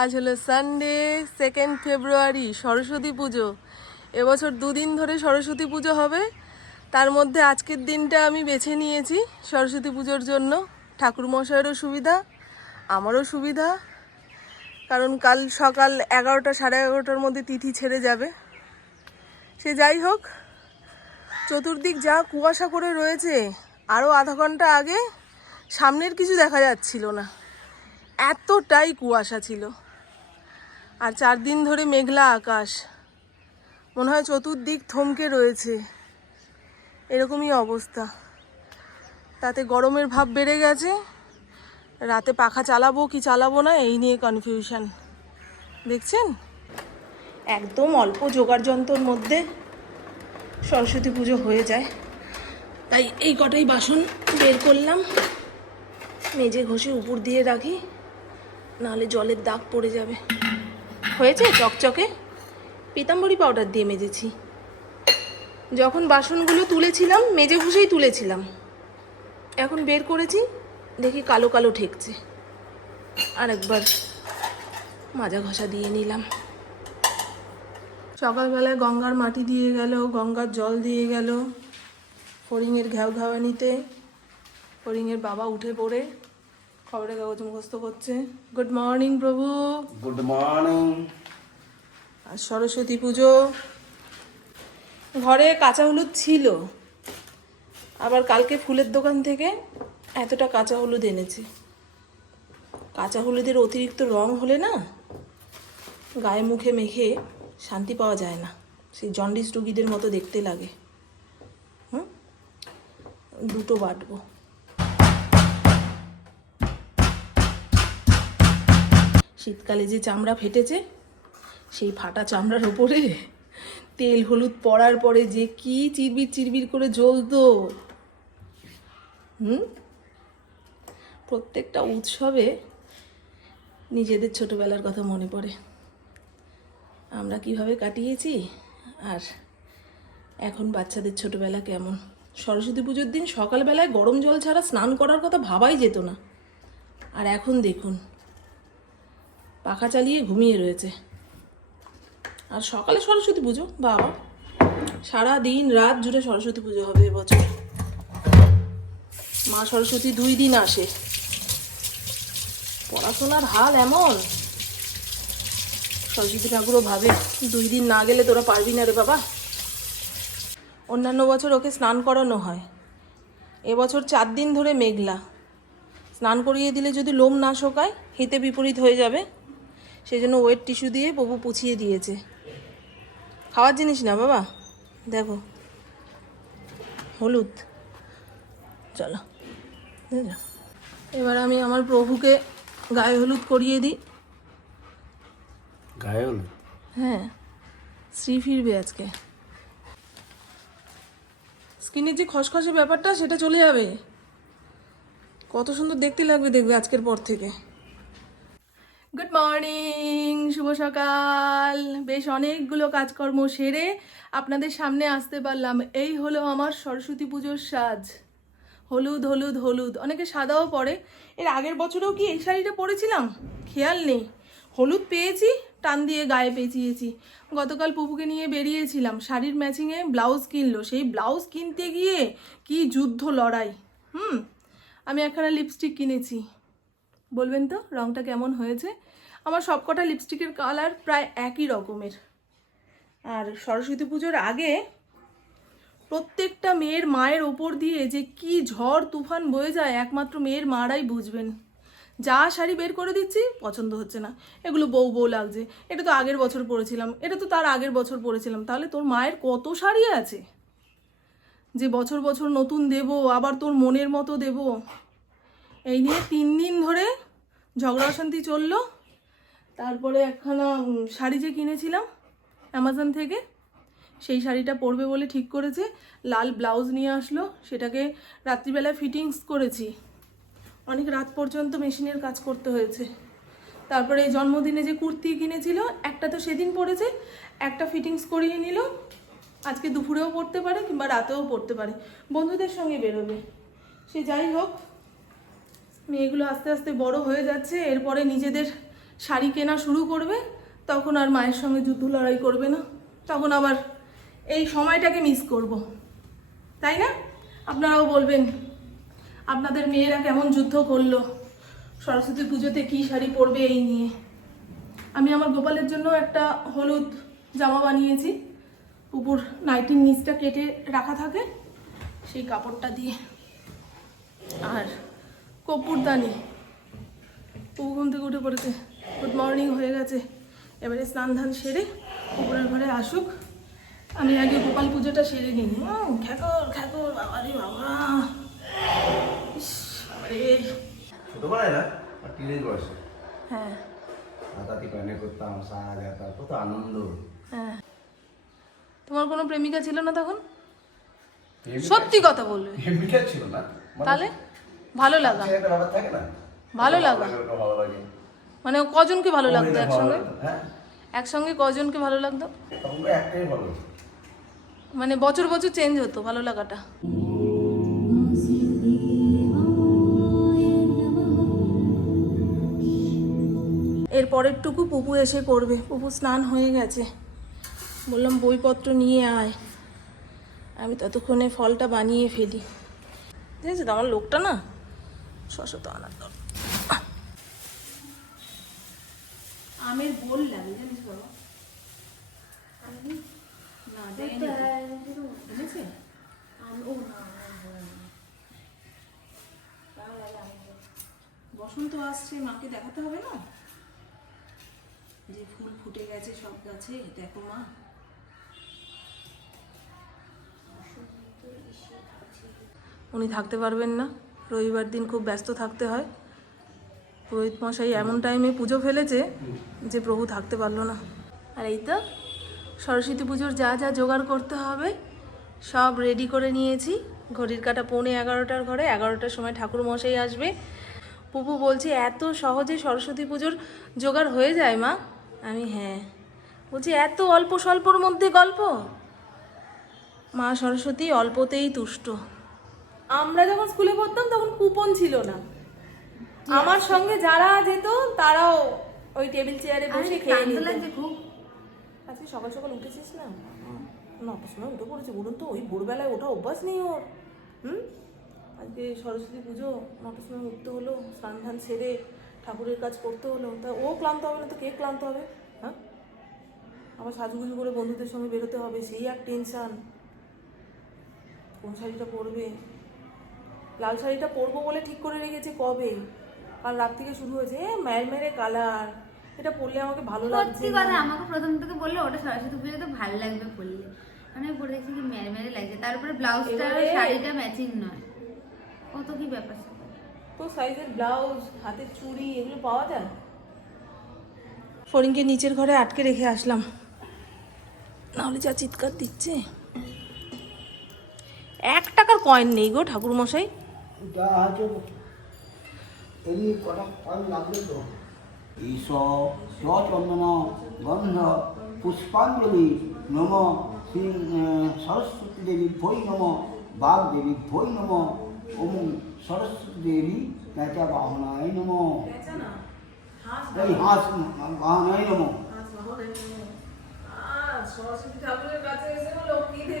আজ হলো সানডে 2 ফেব্রুয়ারি সরস্বতী পুজো। এবছর দুদিন ধরে সরস্বতী পুজো হবে, তার মধ্যে আজকের দিনটা আমি বেছে নিয়েছি সরস্বতী পুজোর জন্য। ঠাকুরমশাইয়েরও সুবিধা, আমারও সুবিধা, কারণ কাল সকাল 11টা সাড়ে 11টার মধ্যে তিথি ছেড়ে যাবে। সে যাই হোক, চতুর্দিক যা কুয়াশা করে রয়েছে, আরও আধা ঘন্টা আগে সামনের কিছু দেখা যাচ্ছিল না, এতটাই কুয়াশা ছিল। আর 4 দিন ধরে মেঘলা আকাশ, মনে হয় চতুর্দিক থমকে রয়েছে, এরকমই অবস্থা। তাতে গরমের ভাব বেড়ে গেছে, রাতে পাখা চালাবো কি চালাবো না এই নিয়ে কনফিউশন। দেখছেন, একদম অল্প জোগাড় যন্ত্রের মধ্যে সরস্বতী পুজো হয়ে যায়। তাই এই কটাই বাসন বের করলাম, মেজে ঘষে উপর দিয়ে রাখি, নাহলে জলের দাগ পড়ে যাবে। হয়েছে চকচকে, পিতাম্বরী পাউডার দিয়ে মেজেছি। যখন বাসনগুলো তুলেছিলাম মেজে ঘষেই তুলেছিলাম, এখন বের করেছি দেখি কালো কালো ঠেকছে, আর একবার মাজা ঘষা দিয়ে নিলাম। সকালবেলায় গঙ্গার মাটি দিয়ে গেল, গঙ্গার জল দিয়ে গেল ফড়িংয়ের ঘ্যাও ঘাওয়ানিতে। ফড়িংয়ের বাবা উঠে পড়ে খবরের কাগজ মুখস্থ করছে। গুড মর্নিং প্রভু। Good morning. আর সরস্বতী পুজো, ঘরে কাঁচা হলুদ ছিল, আবার কালকে ফুলের দোকান থেকে এতটা কাঁচা হলুদ এনেছি। কাঁচা হলুদের অতিরিক্ত রং হলে না, গায়ে মুখে মেখে শান্তি পাওয়া যায় না, সেই জন্ডিস রুগীদের মতো দেখতে লাগে। দুটো বাটবো। শীতকালে যে চামড়া ফেটেছে, সেই ফাটা চামড়ার ওপরে তেল হলুদ পড়ার পরে যে কি চিরবির চিরবির করে জ্বলতো। প্রত্যেকটা উৎসবে নিজেদের ছোটবেলার কথা মনে পড়ে, আমরা কিভাবে কাটিয়েছি, আর এখন বাচ্চাদের ছোটবেলা কেমন। সরস্বতী পুজোর দিন সকালবেলায় গরম জল ছাড়া স্নান করার কথা ভাবাই যেত না, আর এখন দেখুন পাখা চালিয়ে ঘুমিয়ে রয়েছে। আর সকালে সরস্বতী পুজো, বাবা সারা দিন রাত জুড়ে সরস্বতী পুজো হবে এবছর। মা সরস্বতী 2 দিন আসে, পড়াশোনার হাল এমন, সরস্বতী ঠাকুরও ভাবে 2 দিন না গেলে তোরা পারবি না রে বাবা। অন্যান্য বছর ওকে স্নান করানো হয়, এবছর 4 দিন ধরে মেঘলা। স্নান করিয়ে দিলে যদি লোম না শোকায় হিতে বিপরীত হয়ে যাবে, সেই জন্য ওয়েট টিস্যু দিয়ে প্রভু পুছিয়ে দিয়েছে। খাওয়ার জিনিস না বাবা, দেখো হলুদ। চলো এবার আমি আমার প্রভুকে গায়ে হলুদ করিয়ে দিই। গায়ে হলুদ? হ্যাঁ, শ্রী ফিরবে আজকে। স্কিনের যে খসখসে ব্যাপারটা সেটা চলে যাবে, কত সুন্দর দেখতে লাগবে দেখবে আজকের পর থেকে। গুড মর্নিং, শুভ সকাল। বেশ অনেকগুলো কাজকর্ম সেরে আপনাদের সামনে আসতে পারলাম। এই হলো আমার সরস্বতী পুজোর সাজ, হলুদ হলুদ হলুদ। অনেকে সাদাও পরে, এর আগের বছরেও কি এই শাড়িটা পরেছিলাম খেয়াল নেই। হলুদ পেয়েছি, টান দিয়ে গায়ে পেঁচিয়েছি। গতকাল পুপুকে নিয়ে বেরিয়েছিলাম, শাড়ির ম্যাচিংয়ে ব্লাউজ কিনলো, সেই ব্লাউজ কিনতে গিয়ে কি যুদ্ধ লড়াই। আমি একখানা লিপস্টিক কিনেছি, বলবেন তো রঙটা কেমন হয়েছে? আমার সবকটা লিপস্টিকের কালার প্রায় একই রকমের। আর সরস্বতী পুজোর আগে প্রত্যেকটা মেয়ের মায়ের ওপর দিয়ে যে কি ঝড় তুফান বয়ে যায় একমাত্র মেয়ের মারাই বুঝবেন। যা শাড়ি বের করে দিচ্ছি পছন্দ হচ্ছে না, এগুলো বউ বউ লাগছে, এটা তো আগের বছর পরেছিলাম, এটা তো তার আগের বছর পরেছিলাম। তাহলে তোর মায়ের কত শাড়ি আছে যে বছর বছর নতুন দেব, আবার তোর মনের মতো দেব। এই নিয়ে 3 দিন ধরে ঝগড়া অশান্তি চললো। তারপরে একখানা শাড়ি যে কিনেছিলাম অ্যামাজন থেকে, সেই শাড়িটা পরবে বলে ঠিক করেছে, লাল ব্লাউজ নিয়ে আসলো, সেটাকে রাত্রিবেলায় ফিটিংস করেছি, অনেক রাত পর্যন্ত মেশিনের কাজ করতে হয়েছে। তারপরে জন্মদিনে যে কুর্তি কিনেছিল, একটা তো সেদিন পরেছে, একটা ফিটিংস করিয়ে নিল, আজকে দুপুরেও পরতে পারে কিংবা রাতেও পরতে পারে, বন্ধুদের সঙ্গে বেরোবে। সে যাই হোক, মেয়েগুলো আস্তে আস্তে বড় হয়ে যাচ্ছে, এরপরে নিজেদের শাড়ি কেনা শুরু করবে তখন আর মায়ের সঙ্গে যুদ্ধ লড়াই করবে না, তখন আবার এই সময়টাকে মিস করব, তাই না? আপনারাও বলবেন আপনাদের মেয়েরা কেমন যুদ্ধ করলো সরস্বতী পুজোতে কী শাড়ি পরবে এই নিয়ে। আমি আমার গোপালের জন্য একটা হলুদ জামা বানিয়েছি, পুকুর নাইটির নিচটা কেটে রাখা থাকে সেই কাপড়টা দিয়ে, আর কপুরদানি। পুকুর ঘুম থেকে উঠে পড়েছে, গুড মর্নিং হয়ে গেছে, এবারে স্নান ধান সেরে পুকুরের ঘরে আসুক, আমি আগে গোপাল পুজোটা সেরে নিই। খ্যাকর খ্যাকর, বাবা রে বাবা, ইস বাবারে। ছোটবেলায় না, আর টিনেজ বয়সে হ্যাঁ হাতাহাতি প্যানে করতাম, সাজ হাতা, কত আনন্দ। হ্যাঁ, তোমার কোনো প্রেমিকা ছিল না তখন? সত্যি কথা বলবে। প্রেমিকা ছিল না, তাহলে ভালো লাগা, একটা ব্যাপার থাকে না, ভালো লাগা ভালো লাগে। মানে কজনকে ভালো লাগতো একসঙ্গে? হ্যাঁ, একসঙ্গে কজনকে ভালো লাগতো? তখন তো একটাই ভালো। মানে বছর বছর চেঞ্জ হতো ভালো লাগাটা। এর পরেরটুকু পুপু এসে করবে, পুপু স্নান হয়ে গেছে, বললাম বইপত্র নিয়ে আয়, আমি ততক্ষণে ফলটা বানিয়ে ফেলি। ঠিক আছে তো, আমার লোকটা না শশত আনন্দ আমের বোল লাগে জানিস বাবা, না দেয়নি এনেছে ও না, বসন্ত আসছে, মাকে দেখাতে হবে না যে ফুল ফুটে গেছে সব গাছে, দেখো মা। উনি থাকতে পারবেন না, রবিবার দিন খুব ব্যস্ত থাকতে হয়। পুরোহিত মশাই এমন টাইমে পুজো ফেলেছে যে প্রভু থাকতে পারলো না। আর এই তো সরস্বতী পুজোর যা যা জোগাড় করতে হবে সব রেডি করে নিয়েছি। ঘড়ির কাঁটা 11:15 ঘরে, 11টার সময় ঠাকুর মশাই আসবে। পুপু বলছে এত সহজে সরস্বতী পুজোর জোগাড় হয়ে যায় মা? আমি হ্যাঁ। বলছি এত অল্প স্বল্পর মধ্যে গল্প? মা সরস্বতী অল্পতেই তুষ্ট। আমরা যখন স্কুলে পড়তাম তখন কুপন ছিল না, আমার সঙ্গে যারা যেত তারাও ওই টেবিল চেয়ারে বসে খেয়ে নিত। আজকে সকাল সকাল উঠেছিস না? নটার সময় উঠে পড়েছে, বলুন তো ওই ভোরবেলায় ওঠা অভ্যাস নেই ওর। আজকে সরস্বতী পুজো, 9টার সময় উঠতে হলো, স্নান ধান সেরে ঠাকুরের কাজ করতে হলো, তা ও ক্লান্ত হবে না তো কে ক্লান্ত হবে? হ্যাঁ, আবার সাজুগুজু করে বন্ধুদের সঙ্গে বেরোতে হবে, সেই এক টেনশান। কোন শাড়িটা পরবে? লাল শাড়িটা পরবো বলে ঠিক করে রেখেছে কবে, কাল রাত থেকে শুরু হয়েছে মেরে কালার, এটা পরলে আমাকে ভালো লাগছে। সত্যি কথা, আমাকে প্রথম থেকে বললো ওটা সরস্বতী পুজোতে তো ভালো লাগবে পরলে, আমি পরে দেখছি কি মেরে লাগছে, তারপরে ব্লাউজটা শাড়িটা ম্যাচিং নয়, কত কি ব্যাপার। তো সাইজের ব্লাউজ, হাতের চুড়ি এগুলো পাওয়া যায়। ফড়িংকে নিচের ঘরে আটকে রেখে আসলাম, নাহলে যা চিৎকার দিচ্ছে। 1 টাকার কয়েন নেই গো ঠাকুর মশাই। ঈশ চন্দন গন্ধ পুষ্পাঞ্জলি নম শ্রী সরস্বতী দেবী ভৈ নম বাগ দেবী ভৈ নম ওম সরস্বতী দেবী পেঁচা বাহনায় নম, এই হাঁস বাহনায় নম।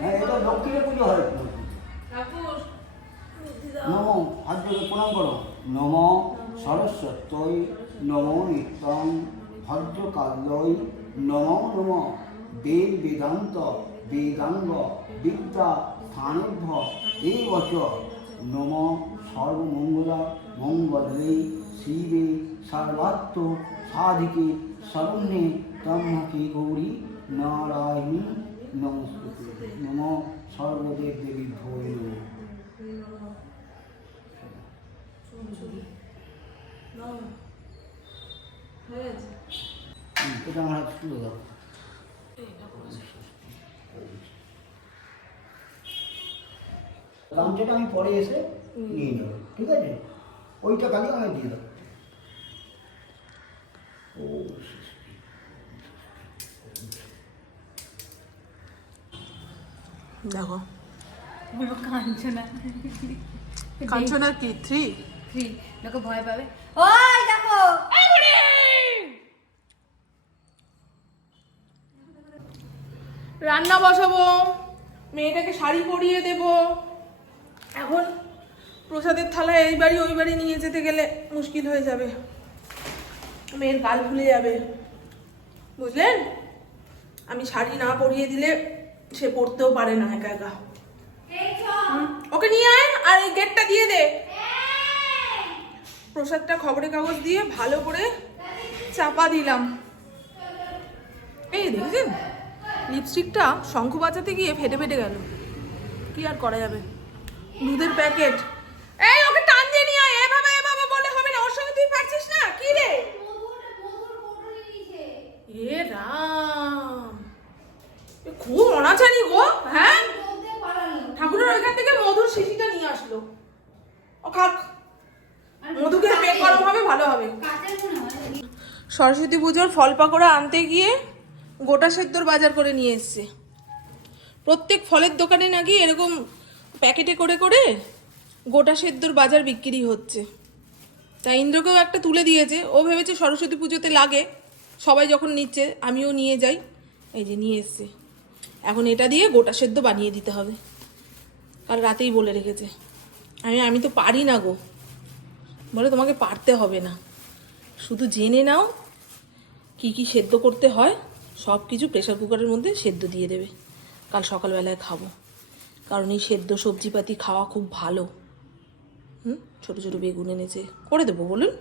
হ্যাঁ, এটা লক্ষ্মীর পুজো হয়। নম আজকে প্রণাম করো। নম সরস্বত্যই নম নিত্যং ভজ্রকাল্যই নম নম বেদ বেদান্ত বেদাঙ্গ বিদ্যা স্থানেভ্য এই বচ নম সর্বমঙ্গলা মঙ্গলে শিবে সর্বাত্ম সাধিকে শরণ্যে ব্রহ্মকে গৌরী নারায়ণী নমস্তুতে। নম সর্বদেব দেবী ভৈ নমঃ। এটা আমার হাত তুলে দাও। গামছাটা আমি পরে এসে নিয়ে নেব, ঠিক আছে? ওইটা খালি আমায় দিয়ে দাও। দেখো কাঞ্চনা কাঞ্চনার কি 3 লোকে ভয় পাবে। ওই দেখো রান্না বসাবো, মেয়েটাকে শাড়ি পরিয়ে দেব। এখন প্রসাদের থালা এই বাড়ি ওই বাড়ি নিয়ে যেতে গেলে মুশকিল হয়ে যাবে, মেয়ের গাল ফুলে যাবে, বুঝলেন? আমি শাড়ি না পরিয়ে দিলে সে পড়তেও পারে না একা একা। ওকে নিয়ে আয় আর এই গেটটা দিয়ে দে। প্রসাদটা খবরের কাগজ দিয়ে ভালো করে চাপা দিলাম। এই দেখছেন লিপস্টিকটা শঙ্খ বাজাতে গিয়ে ফেটে ফেটে গেল, কি আর করা যাবে। দুধের প্যাকেট, এই ওকে টান দিয়ে নিয়ে আয়। এভাবে এভাবে বলে হবে না, ওর সঙ্গে তুই পারছিস না। কি রে এ রাম, এ খুব অনাচারি গো। হ্যাঁ, ঠাকুরের ওইখান থেকে মধুর শিশিটা নিয়ে আসলো, ও খাক। মধুকে পেট গরম হবে, ভালো হবে। সরস্বতী পুজোর ফল পাকোড়া আনতে গিয়ে গোটা সেদ্ধর বাজার করে নিয়ে এসছে। প্রত্যেক ফলের দোকানে নাকি এরকম প্যাকেটে করে করে গোটা সেদ্ধর বাজার বিক্রি হচ্ছে। তাই ইন্দ্রকেও একটা তুলে দিয়েছে, ও ভেবেছে সরস্বতী পুজোতে লাগে, সবাই যখন নিচ্ছে আমিও নিয়ে যাই। এই যে নিয়ে এসছে, এখন এটা দিয়ে গোটা সেদ্ধ বানিয়ে দিতে হবে। কাল রাতেই বলে রেখেছে। আমি তো পারি না গো। বলে তোমাকে পারতে হবে না, শুধু জেনে নাও কি কি সেদ্ধ করতে হয়, সব কিছু প্রেসার কুকারের মধ্যে সেদ্ধ দিয়ে দেবে, কাল সকালবেলায় খাবো। কারণ এই সেদ্ধ সবজিপাতি খাওয়া খুব ভালো। ছোট ছোট বেগুন এনেছে, করে দেবো বলুন।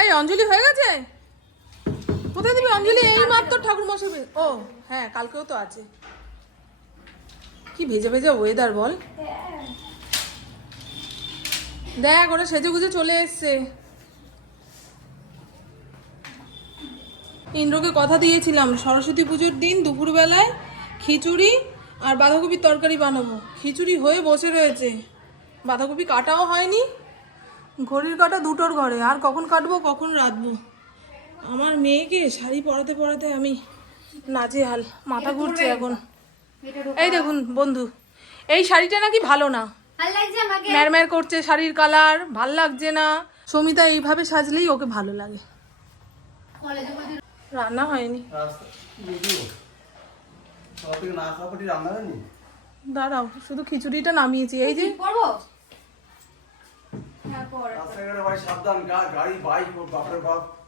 এই অঞ্জলি হয়ে গেছে? কোথায় দিবি অঞ্জলি? এই মাত্র ঠাকুর মশাই। ও হ্যাঁ, কালকেও তো আছে। কি ভেজা ভেজা ওয়েদার বল। দেখ ওরা সেজে গুজে চলে এসছে। ইন্দ্রকে কথা দিয়েছিলাম সরস্বতী পুজোর দিন দুপুরবেলায় খিচুড়ি আর বাঁধাকপির তরকারি বানাবো। খিচুড়ি হয়ে বসে রয়েছে, বাঁধাকপি কাটাও হয়নি। ঘড়ির কাটা দুটোর ঘরে, আর কখন কাটবো কখন রাঁধবো। আমার মেয়েকে শাড়ি পরাতে পরাতে আমি নাজেহাল, মাথা ঘুরছে এখন। এই দেখুন বন্ধু, এই শাড়িটা নাকি ভালো না, ম্যারম্যার করছে শাড়ির কালার, ভাল লাগছে না। সমিতা এইভাবে সাজলেই ওকে ভালো লাগে। রান্না হয়নি, দাঁড়াও, শুধু খিচুড়িটা নামিয়েছি। এই যে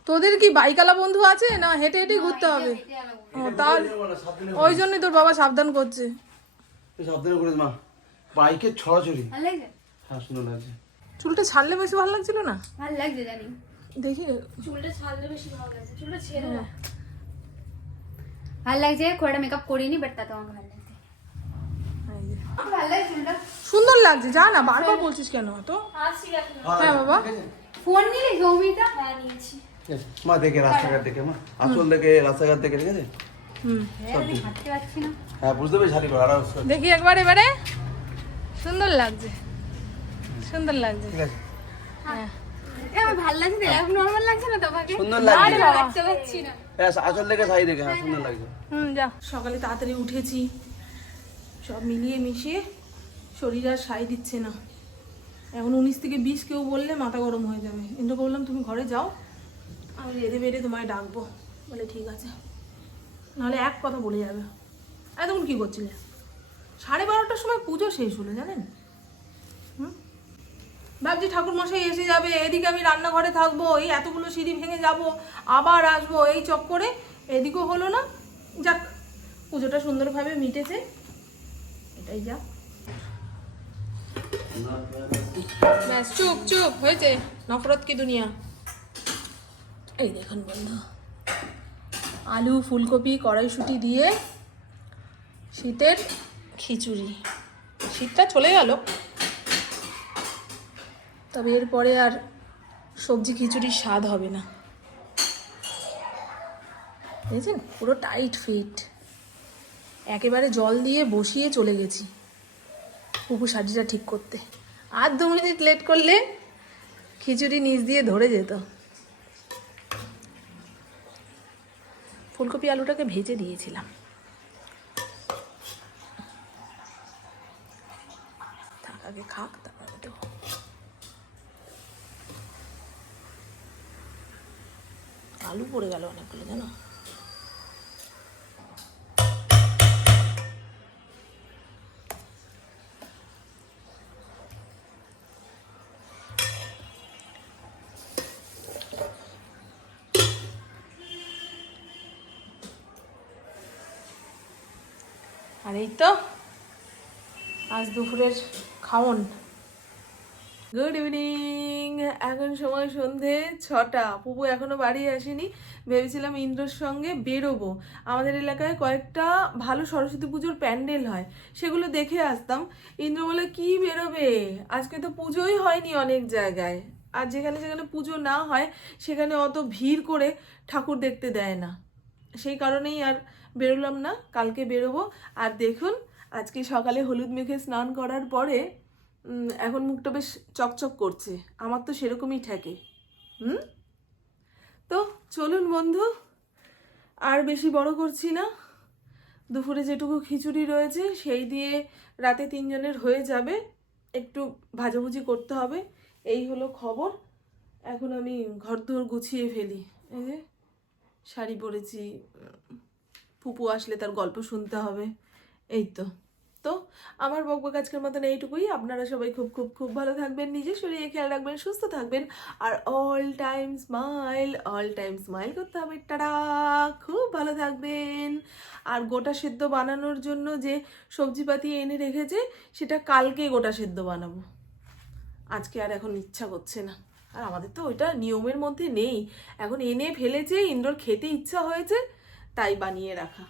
তোদের কি বাইকালা বন্ধু আছে না হেঁটে হেঁটে ঘুরতে হবে? তার ওই জন্যই তোর বাবা সাবধান করছে। সাবধান করে মা, বাইকের ছড়াছড়ি। হ্যাঁ, সুন্দর লাগছে। চুলটা ছাড়লে বেশি ভালো লাগছিল না? ভালো লাগছে জানি, দেখি চুলটা ছাড়লে বেশি ভালো লাগছে। চুলটা ছেড়ে দাও। ভালো লাগছে, খোড়াটা মেকআপ করিনি, বাট তাতে আমাকে ভালো লাগছে। ভালো লাগছে চুলটা, সুন্দর লাগছে। যা না, বারবার বলছিস কেন তো? হ্যাঁ বাবা, ফোন নিলি সৌমিতা? হ্যাঁ নিয়েছি। মা দেখে রাস্তাঘাট দেখে, মা আসল দেখে রাস্তাঘাট দেখে, ঠিক আছে? আমি হাঁটতে পারছি না। হ্যাঁ, বুঝতে পেরেছি। শাড়ি পরা দেখি একবার এবারে। সুন্দর লাগছে, সুন্দর লাগছে। ঠিক আছে, হ্যাঁ আমার ভালো লাগছে, এখন নরমাল লাগছে না তোমাকে? সুন্দর লাগছে। আরে বাবা, বুঝতে পারছি না। হ্যাঁ, আসল দেখে শাড়ি দেখে, হ্যাঁ সুন্দর লাগছে। যা। সকালে তাড়াতাড়ি উঠেছি, সব মিলিয়ে মিশিয়ে শরীর আর সাই দিচ্ছে না। এখন 19 থেকে 20 কেউ বললে মাথা গরম হয়ে যাবে। কিন্তু বললাম তুমি ঘরে যাও, আমি রেঁধে বেড়ে তোমায় ডাকবো। বলে ঠিক আছে, নাহলে এক কথা বলে যাবে। এতক্ষণ কী করছিলে? 12:30টার সময় পুজো শেষ হলো জানেন। ভাবছি ঠাকুর মশাই এসে যাবে, এদিকে আমি রান্নাঘরে থাকবো, এই এতগুলো সিঁড়ি ভেঙে যাব, আবার আসবো, এই চক্করে এদিকেও হলো না। যাক, পুজোটা সুন্দরভাবে মিটেছে, এটাই যা। ব্যাস, চুপ চুপ হয়েছে, নফরত কি দুনিয়া। এই দেখুন বন্ধু, আলু ফুলকপি কড়াইশুঁটি দিয়ে শীতের খিচুড়ি। শীতটা চলে গেল, তবে এরপরে আর সবজি খিচুড়ির স্বাদ হবে না। দেখছেন পুরো টাইট ফিট, একেবারে জল দিয়ে বসিয়ে চলে গেছি পুপু শাড়িটা ঠিক করতে। আর 2 মিনিট লেট করলে খিচুড়ি নিচ দিয়ে ধরে যেত। ফুলকপি আলুটাকে ভেজে দিয়েছিলাম। থাক, আগে খাক, তারপরে দেবো। আলু পড়ে গেল অনেকগুলো, জানো। আর এই তো আজ দুপুরের খাওন। গুড ইভিনিং, এখন সময় সন্ধে 6টা। পুপু এখনো বাড়ি আসেনি। ভেবেছিলাম ইন্দ্রর সঙ্গে বেরোবো, আমাদের এলাকায় কয়েকটা ভালো সরস্বতী পুজোর প্যান্ডেল হয়, সেগুলো দেখে আসতাম। ইন্দ্র বলে কি বেরোবে, আজকে তো পুজোই হয়নি অনেক জায়গায়, আর যেখানে যেখানে পুজো না হয় সেখানে অত ভিড় করে ঠাকুর দেখতে দেয় না, সেই কারণেই আর বেরোলাম না। কালকে বেরোবো। আর দেখুন আজকে সকালে হলুদ মেখে স্নান করার পরে এখন মুখটা বেশ চকচক করছে, আমার তো সেরকমই ঠেকে। তো চলুন বন্ধু, আর বেশি বড় করছি না। দুপুরে যেটুকু খিচুড়ি রয়েছে সেই দিয়ে রাতে 3 জনের হয়ে যাবে, একটু ভাজাভুজি করতে হবে। এই হলো খবর। এখন আমি ঘরদোর গুছিয়ে ফেলি। এই যে শাড়ি পরেছি, ফুপু আসলে তার গল্প শুনতে হবে। এই তো তো আমার বকবক আজকের মতন এইটুকুই। আপনারা সবাই খুব খুব খুব ভালো থাকবেন, নিজের শরীরে খেয়াল রাখবেন, সুস্থ থাকবেন, আর অল টাইম স্মাইল করতে হবে। টাটা, খুব ভালো থাকবেন। আর গোটা সেদ্ধ বানানোর জন্য যে সবজিপাতি এনে রেখেছে সেটা কালকে গোটা সেদ্ধ বানাবো, আজকে আর এখন ইচ্ছা করছে না। আর আমাদের তো ওইটা নিয়মের মধ্যে নেই, এখন এনে ফেলেছে, ইন্দ্রর খেতে ইচ্ছা হয়েছে তাই বানিয়ে রাখা।